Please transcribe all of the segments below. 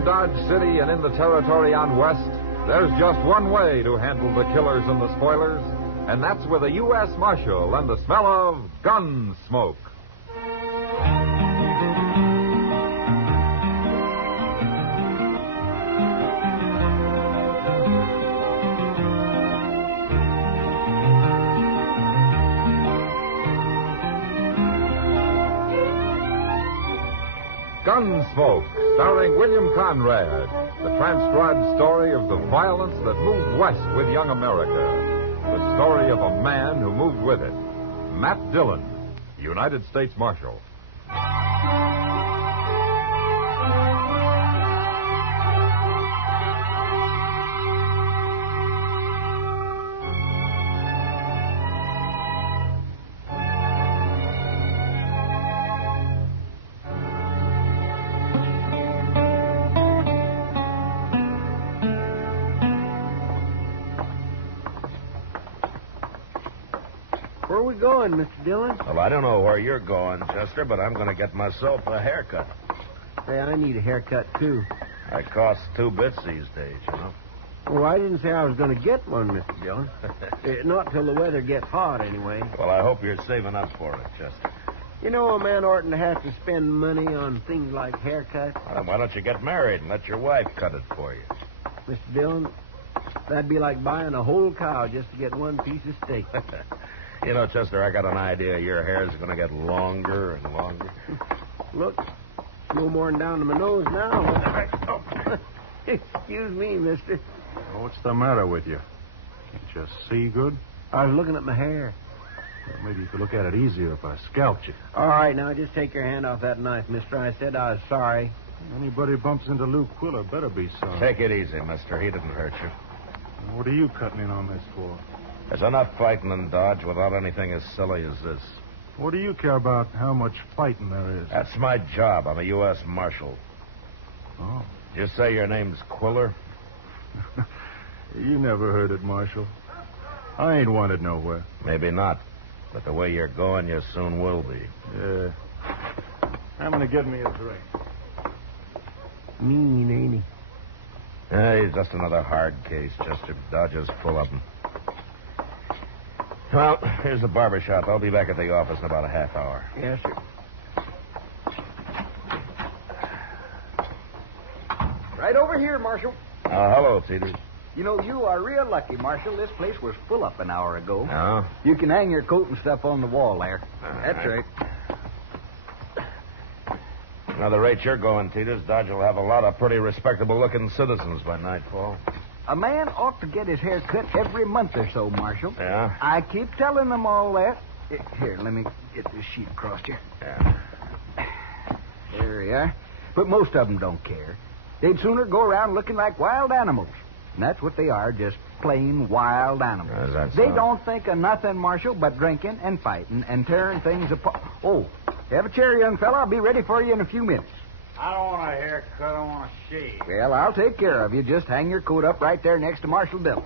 in Dodge City and in the territory on West, there's just one way to handle the killers and the spoilers, and that's with a U.S. Marshal and the smell of Gunsmoke. Gunsmoke, starring William Conrad, the transcribed story of the violence that moved west with young America. The story of a man who moved with it. Matt Dillon, United States Marshal. Where are we going, Mr. Dillon? Well, I don't know where you're going, Chester, but I'm going to get myself a haircut. Hey, I need a haircut, too. That costs 2 bits these days, you know. Well, I didn't say I was going to get one, Mr. Dillon. Not till the weather gets hot, anyway. Well, I hope you're saving up for it, Chester. You know, a man oughtn't to have to spend money on things like haircuts. Well, why don't you get married and let your wife cut it for you? Mr. Dillon, that'd be like buying a whole cow just to get one piece of steak. You know, Chester, I got an idea your hair's going to get longer and longer. Look, it's no more than down to my nose now. Excuse me, mister. Well, what's the matter with you? Can't you see good? I was looking at my hair. Well, maybe you could look at it easier if I scalped you. All right, now just take your hand off that knife, mister. I said I was sorry. Anybody bumps into Luke Quiller better be sorry. Take it easy, mister. He didn't hurt you. What are you cutting in on this for? There's enough fighting in Dodge without anything as silly as this. What do you care about how much fighting there is? That's my job. I'm a U.S. Marshal. Oh. Did you say your name's Quiller? You never heard it, Marshal. I ain't wanted nowhere. Maybe not. But the way you're going, you soon will be. Yeah. I'm going to get me a drink. Mean, ain't he? Yeah, he's just another hard case, Chester. Dodge is full of them. Well, here's the barbershop. I'll be back at the office in about a half hour. Yes, sir. Right over here, Marshal. Hello, Teeters. You know, you are real lucky, Marshal. This place was full up an hour ago. Oh? You can hang your coat and stuff on the wall there. That's right. Now, the rate you're going, Teeters, Dodge will have a lot of pretty respectable-looking citizens by nightfall. A man ought to get his hair cut every month or so, Marshal. Yeah? I keep telling them all that. Here, let me get this sheet across here. Yeah. There we are. But most of them don't care. They'd sooner go around looking like wild animals. And that's what they are, just plain wild animals. They don't think of nothing, Marshal, but drinking and fighting and tearing things apart. Oh, have a chair, young fella. I'll be ready for you in a few minutes. I don't want a haircut. I want a shave. Well, I'll take care of you. Just hang your coat up right there next to Marshal Dillon's.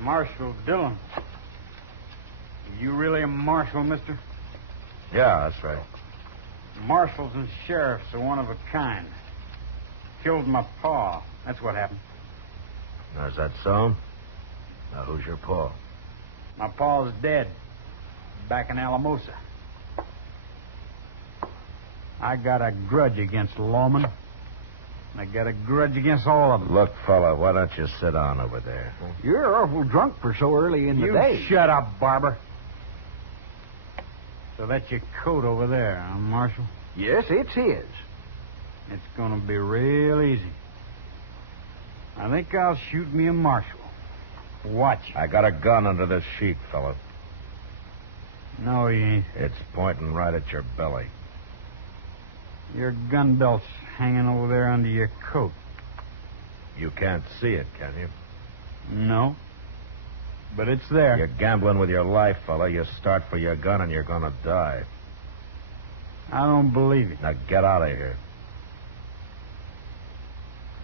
Marshal Dillon. You really a marshal, mister? Yeah, that's right. Marshals and sheriffs are one of a kind. Killed my pa. That's what happened. Is that so? Now, who's your pa? My pa's dead. Back in Alamosa. I got a grudge against lawman. I got a grudge against all of them. Look, fella, why don't you sit down over there? You're awful drunk for so early in the day. You shut up, Barber. So that's your coat over there, huh, Marshal? Yes, it's his. It's going to be real easy. I think I'll shoot me a marshal. Watch. I got a gun under this sheet, fella. No, you ain't. It's pointing right at your belly. Your gun belt's hanging over there under your coat. You can't see it, can you? No. But it's there. You're gambling with your life, fella. You start for your gun and you're gonna die. I don't believe it. Now get out of here.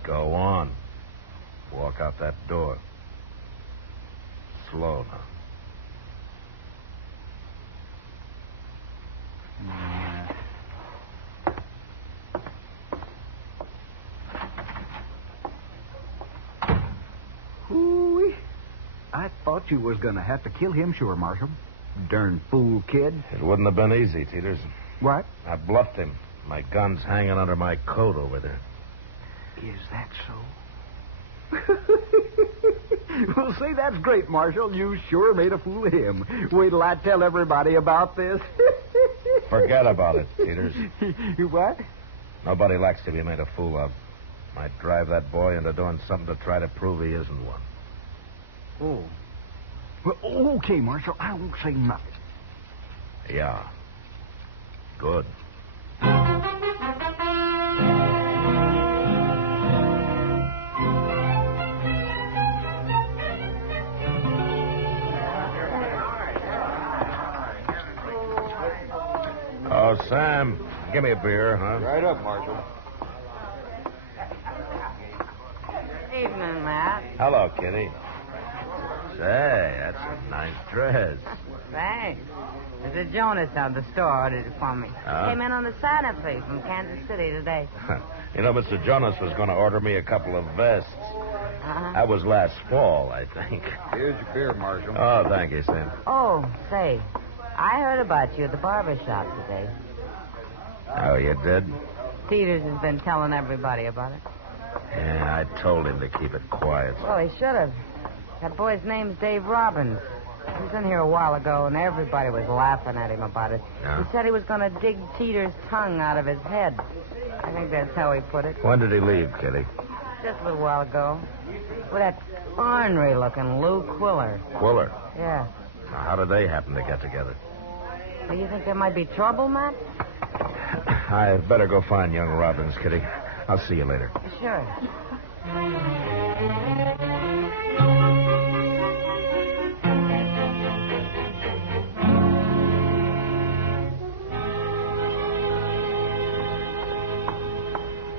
Go on. Walk out that door. Slow now. I thought you was going to have to kill him, sure, Marshal. Darn fool kid. It wouldn't have been easy, Teeters. What? I bluffed him. My gun's hanging under my coat over there. Is that so? Well, say, that's great, Marshal. You sure made a fool of him. Wait till I tell everybody about this. Forget about it, Teeters. What? Nobody likes to be made a fool of. Might drive that boy into doing something to try to prove he isn't one. Oh. Well, okay, Marshal. I won't say nothing. Yeah. Good. Oh, Sam, give me a beer, huh? Right up, Marshal. Evening, Matt. Hello, Kitty. Say, that's a nice dress. Thanks. Mr. Jonas of the store ordered it for me. Came in on the Santa Fe from Kansas City today. You know, Mr. Jonas was going to order me a couple of vests. That was last fall, I think. Here's your beer, Marshal. Oh, thank you, Sam. Oh, say, I heard about you at the barbershop today. Oh, you did? Peters has been telling everybody about it. Yeah, I told him to keep it quiet. Well, he should have. That boy's name's Dave Robbins. He was in here a while ago, and everybody was laughing at him about it. Yeah? He said he was going to dig Teeter's tongue out of his head. I think that's how he put it. When did he leave, Kitty? Just a little while ago. With that ornery-looking Lou Quiller. Quiller. Yeah. Now, how did they happen to get together? Well, you think there might be trouble, Matt? I better go find young Robbins, Kitty. I'll see you later. Sure.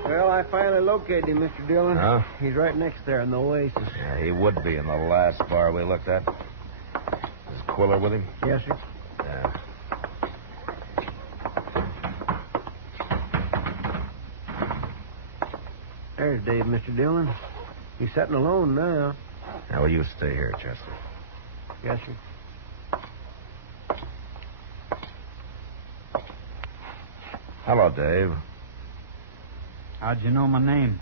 Well, I finally located him, Mr. Dillon. Huh? He's right next there in the Oasis. Yeah, he would be in the last bar we looked at. Is Quiller with him? Yes, sir. Yeah. There's Dave, Mr. Dillon. He's sitting alone now. Now, will you stay here, Chester? Yes, sir. Hello, Dave. How'd you know my name?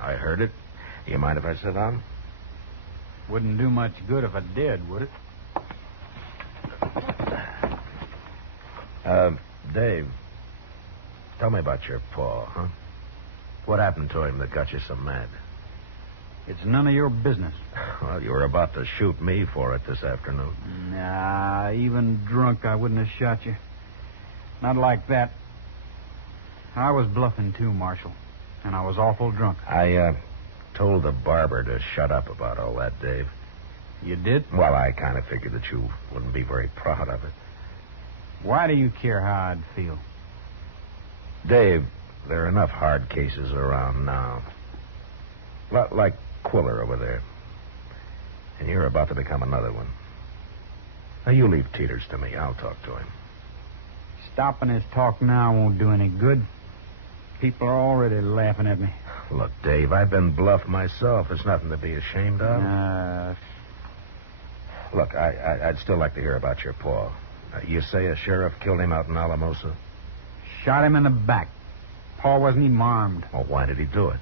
I heard it. You mind if I sit down? Wouldn't do much good if I did, would it? Dave, tell me about your pa, huh? What happened to him that got you so mad? It's none of your business. Well, you were about to shoot me for it this afternoon. Nah, even drunk, I wouldn't have shot you. Not like that. I was bluffing too, Marshal, and I was awful drunk. I told the barber to shut up about all that, Dave. You did? Well, I kind of figured that you wouldn't be very proud of it. Why do you care how I'd feel? Dave, there are enough hard cases around now. Like Quiller over there. And you're about to become another one. Now, you leave Teeters to me. I'll talk to him. Stopping his talk now won't do any good. People are already laughing at me. Look, Dave, I've been bluffed myself. It's nothing to be ashamed of. Look, I'd still like to hear about your pa. You say a sheriff killed him out in Alamosa? Shot him in the back. Pa wasn't even armed. Well, why did he do it?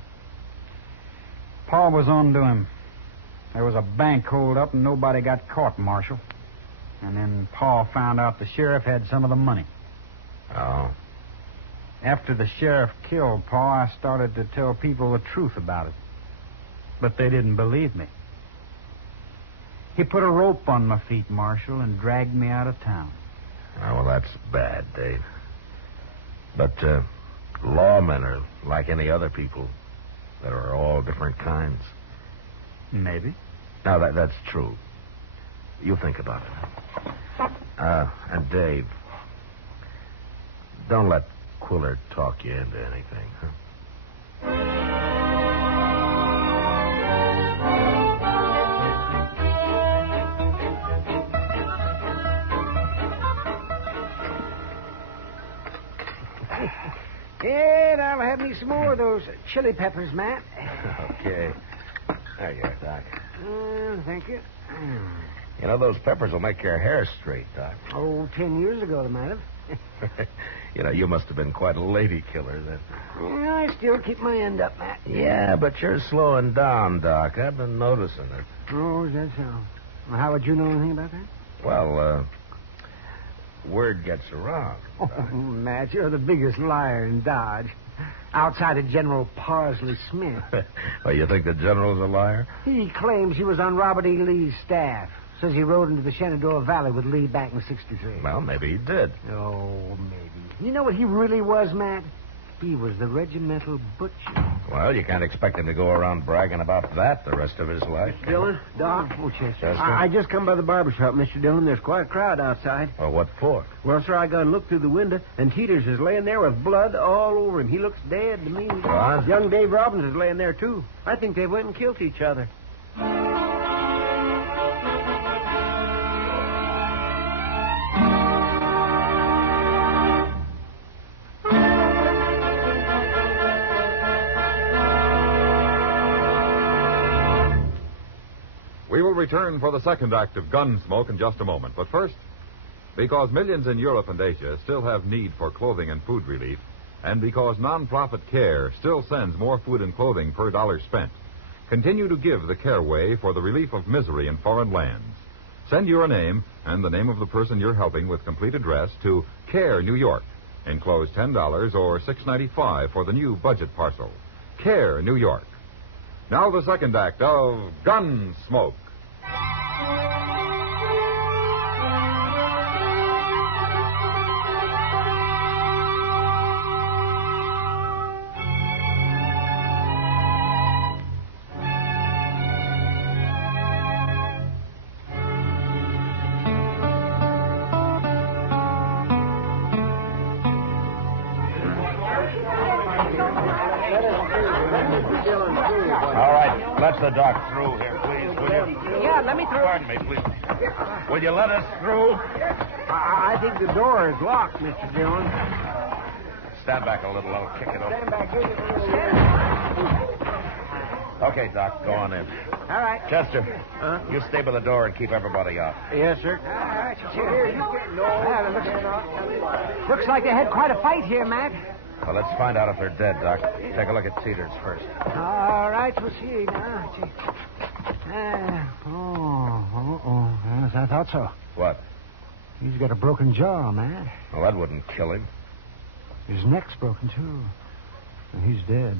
Pa was on to him. There was a bank hold up and nobody got caught, Marshal. And then Pa found out the sheriff had some of the money. Oh. After the sheriff killed Pa, I started to tell people the truth about it. But they didn't believe me. He put a rope on my feet, Marshal, and dragged me out of town. Oh, well, that's bad, Dave. But lawmen are like any other people. There are all different kinds. Maybe. Now, that's true. You think about it. And Dave, don't let Quiller talk you into anything, huh? And I'll have me some more of those chili peppers, Matt. Okay. There you are, Doc. Thank you. You know, those peppers will make your hair straight, Doc. Oh, 10 years ago, they might have. You know, you must have been quite a lady killer then. Yeah, I still keep my end up, Matt. Yeah, but you're slowing down, Doc. I've been noticing it. Oh, is that so? Well, how would you know anything about that? Well, word gets around. Oh, Matt, you're the biggest liar in Dodge. Outside of General Parsley Smith. Well, you think the general's a liar? He claims he was on Robert E. Lee's staff. Says he rode into the Shenandoah Valley with Lee back in '63. Well, maybe he did. Oh, maybe. You know what he really was, Matt? He was the regimental butcher. Well, you can't expect him to go around bragging about that the rest of his life. Dillon, Doc. Oh, Chester. Chester? I just come by the barbershop, Mr. Dillon. There's quite a crowd outside. Well, what for? Well, sir, I got to look through the window, and Teeters is laying there with blood all over him. He looks dead to me. What? Young Dave Robbins is laying there, too. I think they went and killed each other. We will return for the second act of Gunsmoke in just a moment. But first, because millions in Europe and Asia still have need for clothing and food relief, and because nonprofit CARE still sends more food and clothing per dollar spent, continue to give the CARE Way for the relief of misery in foreign lands. Send your name and the name of the person you're helping with complete address to CARE, New York. Enclose $10 or $6.95 for the new budget parcel. CARE, New York. Now the second act of Gunsmoke. All right, let the doc through here, please, will you? Yeah, let me through. Pardon me, please. Will you let us through? I think the door is locked, Mr. Dillon. Stand back a little. I'll kick it open. Stand back here. Okay, Doc, go on in. All right. Chester, you stay by the door and keep everybody out. Yes, sir. Looks like they had quite a fight here, Matt. Well, let's find out if they're dead, Doc. Take a look at Teeters first. All right, we'll see now. Yes, I thought so. What? He's got a broken jaw, Matt. Well, that wouldn't kill him. His neck's broken, too. And he's dead.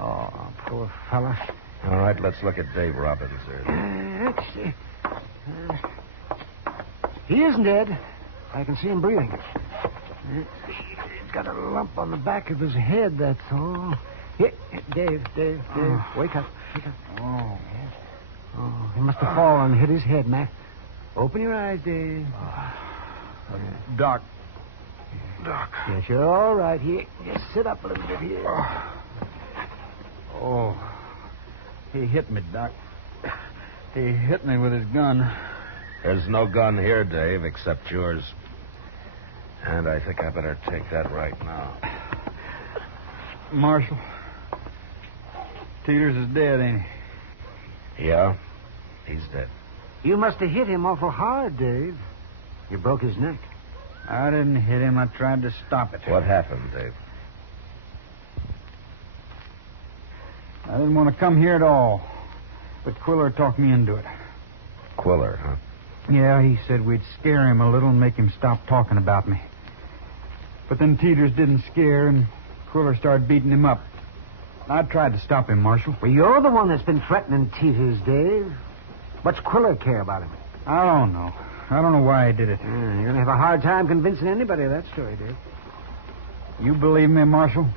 Oh, poor fella. All right, let's look at Dave Robbins there. Let's see. He isn't dead. I can see him breathing. He's got a lump on the back of his head, that's all. Here, Dave, wake up. Wake up. Oh, yes. Oh, he must have fallen and hit his head, Matt. Open your eyes, Dave. Doc. Yes, you're all right. Here, just sit up a little bit here. Oh. He hit me, Doc. He hit me with his gun. There's no gun here, Dave, except yours. And I think I better take that right now. Marshal. Teeters is dead, ain't he? Yeah, he's dead. You must have hit him awful hard, Dave. You broke his neck. I didn't hit him. I tried to stop it. What happened, Dave? I didn't want to come here at all. But Quiller talked me into it. Quiller, huh? Yeah, he said we'd scare him a little and make him stop talking about me. But then Teeters didn't scare, and Quiller started beating him up. I tried to stop him, Marshal. Well, you're the one that's been threatening Teeters, Dave. What's Quiller care about him? I don't know. I don't know why he did it. You're going to have a hard time convincing anybody of that story, Dave. You believe me, Marshal?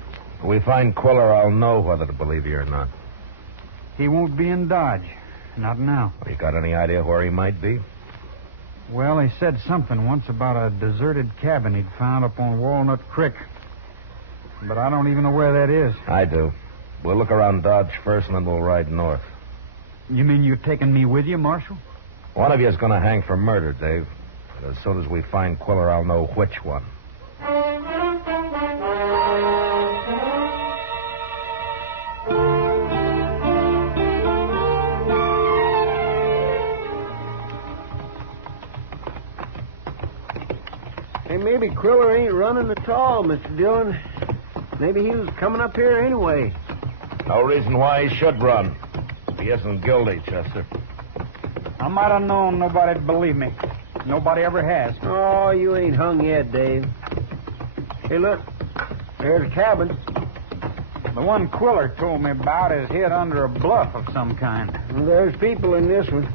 When we find Quiller, I'll know whether to believe you or not. He won't be in Dodge. Not now. You got any idea where he might be? Well, he said something once about a deserted cabin he'd found up on Walnut Creek. But I don't even know where that is. I do. We'll look around Dodge first, and then we'll ride north. You mean you're taking me with you, Marshal? One of you is going to hang for murder, Dave. But as soon as we find Quiller, I'll know which one. maybe Quiller ain't running at all, Mr. Dillon. Maybe he was coming up here anyway. No reason why he should run. He isn't guilty, Chester. I might have known nobody'd believe me. Nobody ever has. Oh, you ain't hung yet, Dave. Hey, look. There's a cabin. The one Quiller told me about is hid under a bluff of some kind. Well, there's people in this one.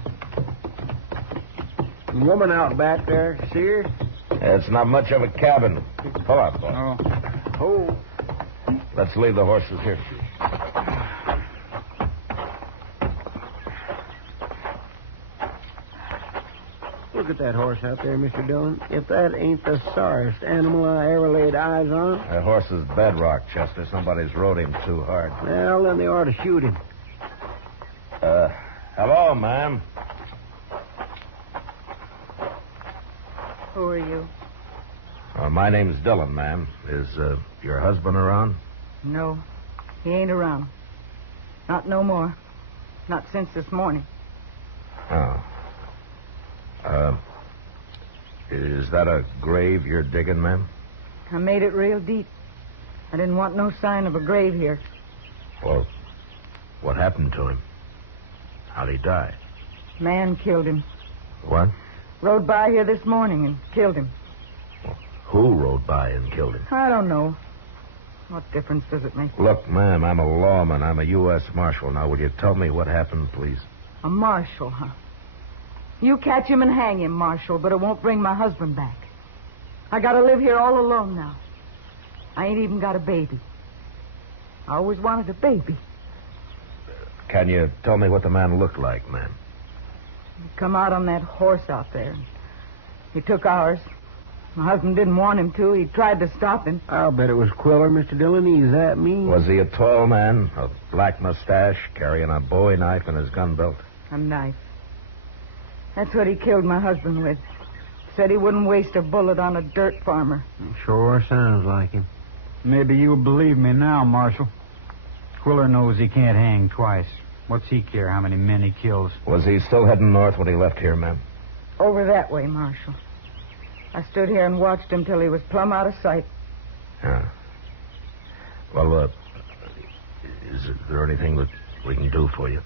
A woman out back there. See her? It's not much of a cabin. Pull up, boy. Oh. Let's leave the horses here. Look at that horse out there, Mr. Dillon. If that ain't the sorriest animal I ever laid eyes on. That horse is bedrock, Chester. Somebody's rode him too hard. Well, then they ought to shoot him. Hello, ma'am. Who are you? My name's Dillon, ma'am. Is your husband around? No, he ain't around. Not no more. Not since this morning. Oh. Is that a grave you're digging, ma'am? I made it real deep. I didn't want no sign of a grave here. Well, what happened to him? How'd he die? Man killed him. What? Rode by here this morning and killed him. Well, who rode by and killed him? I don't know. What difference does it make? Look, ma'am, I'm a lawman. I'm a U.S. Marshal. Now, will you tell me what happened, please? A marshal, huh? You catch him and hang him, Marshal, but it won't bring my husband back. I gotta live here all alone now. I ain't even got a baby. I always wanted a baby. Can you tell me what the man looked like, ma'am? He come out on that horse out there. He took ours. My husband didn't want him to. He tried to stop him. I'll bet it was Quiller, Mr. Dillon. He's that mean. Was he a tall man, a black mustache, carrying a bowie knife in his gun belt? A knife. That's what he killed my husband with. Said he wouldn't waste a bullet on a dirt farmer. Sure sounds like him. Maybe you'll believe me now, Marshal. Quiller knows he can't hang twice. What's he care how many men he kills? Was he still heading north when he left here, ma'am? Over that way, Marshal. I stood here and watched him till he was plumb out of sight. Yeah. Well, is there anything that we can do for you?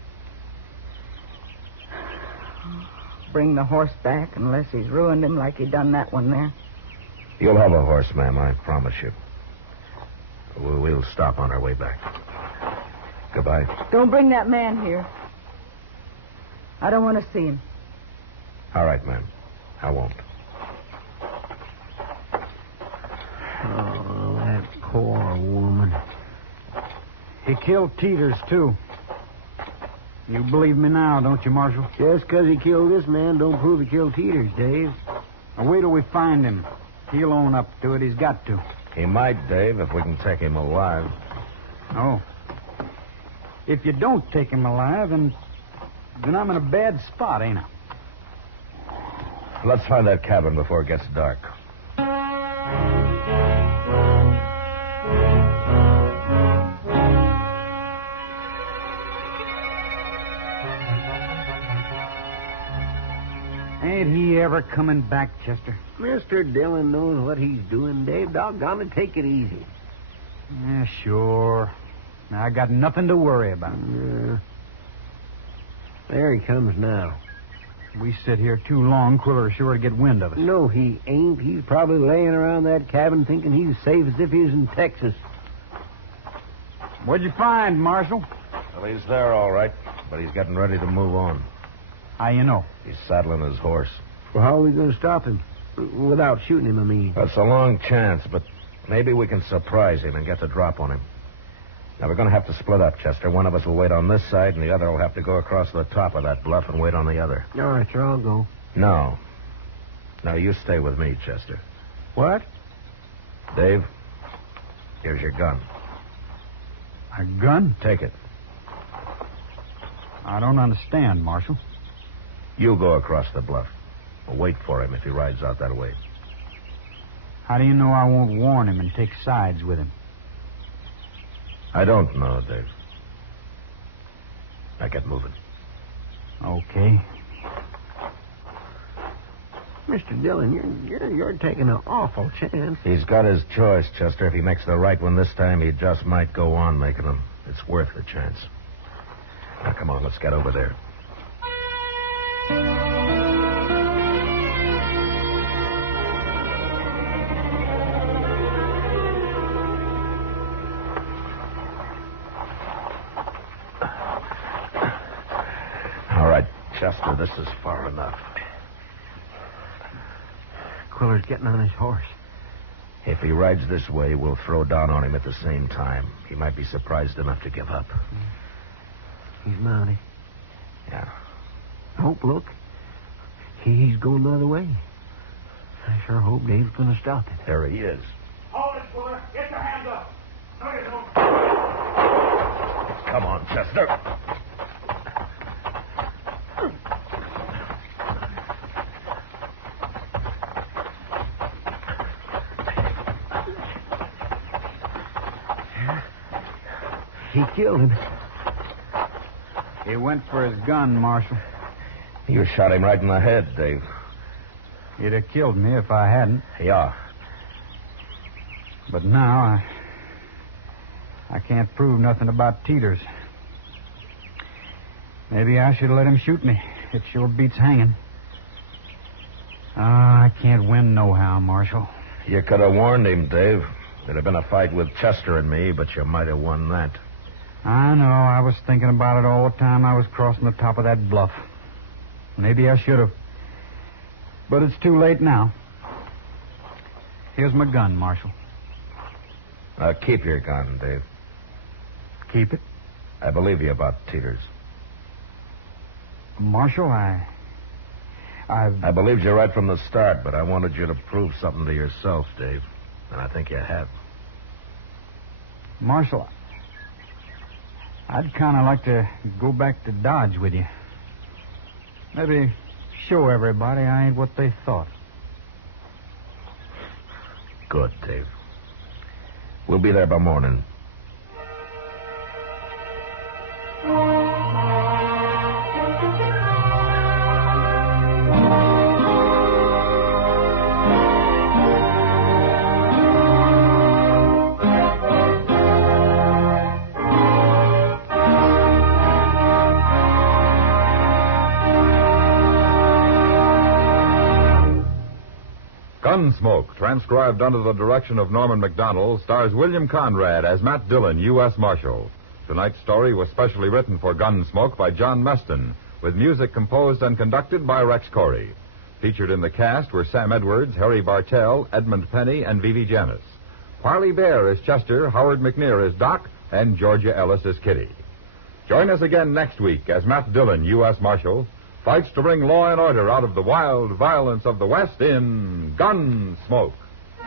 Bring the horse back unless he's ruined him like he done that one there. You'll have a horse, ma'am, I promise you. We'll stop on our way back. Goodbye. Don't bring that man here. I don't want to see him. All right, ma'am. I won't. Oh, that poor woman. He killed Teeters, too. You believe me now, don't you, Marshal? Just because he killed this man don't prove he killed Teeters, Dave. Now, wait till we find him. He'll own up to it. He's got to. He might, Dave, if we can take him alive. Oh. If you don't take him alive, then I'm in a bad spot, ain't I? Let's find that cabin before it gets dark. Ain't he ever coming back, Chester? Mr. Dillon knows what he's doing, Dave. Doggone it, take it easy. Yeah, sure. Now, I got nothing to worry about. There he comes now. We sit here too long, Quiller's sure to get wind of us. No, he ain't. He's probably laying around that cabin thinking he's safe as if he was in Texas. What'd you find, Marshal? Well, he's there, all right, but he's getting ready to move on. How you know? He's saddling his horse. Well, how are we going to stop him? Without shooting him, I mean. That's a long chance, but maybe we can surprise him and get the drop on him. Now, we're going to have to split up, Chester. One of us will wait on this side, and the other will have to go across the top of that bluff and wait on the other. All right, sir, I'll go. No. No, you stay with me, Chester. What? Dave, here's your gun. A gun? Take it. I don't understand, Marshal. You go across the bluff. We'll wait for him if he rides out that way. How do you know I won't warn him and take sides with him? I don't know, Dave. Now get moving. Okay. Mr. Dillon, you're taking an awful chance. He's got his choice, Chester. If he makes the right one this time, he just might go on making them. It's worth the chance. Now, come on, let's get over there. All right, Chester, this is far enough. Quiller's getting on his horse. If he rides this way, we'll throw down on him at the same time. He might be surprised enough to give up. He's mounted. Yeah. Hope, look. He's going the other way. I sure hope Dave's going to stop it. There he is. Hold it, Quiller. Get your hands up. No, you don't. Come on, Chester. He killed him. He went for his gun, Marshal. You shot him right in the head, Dave. He'd have killed me if I hadn't. Yeah. But now I can't prove nothing about Teeters. Maybe I should have let him shoot me. It sure beats hanging. I can't win nohow, Marshal. You could have warned him, Dave. There'd have been a fight with Chester and me, but you might have won that. I know. I was thinking about it all the time I was crossing the top of that bluff. Maybe I should have. But it's too late now. Here's my gun, Marshal. Keep your gun, Dave. Keep it? I believe you about Teeters. Marshal, I believed you right from the start, but I wanted you to prove something to yourself, Dave. And I think you have. Marshal, I'd kind of like to go back to Dodge with you. Maybe show everybody I ain't what they thought. Good, Dave. We'll be there by morning. Gunsmoke, transcribed under the direction of Norman Macdonnell, stars William Conrad as Matt Dillon, U.S. Marshal. Tonight's story was specially written for Gunsmoke by John Meston, with music composed and conducted by Rex Corey. Featured in the cast were Sam Edwards, Harry Bartell, Edmund Penny, and Vivi Janis. Parley Bear as Chester, Howard McNear as Doc, and Georgia Ellis as Kitty. Join us again next week as Matt Dillon, U.S. Marshal, fights to bring law and order out of the wild violence of the West in Gunsmoke.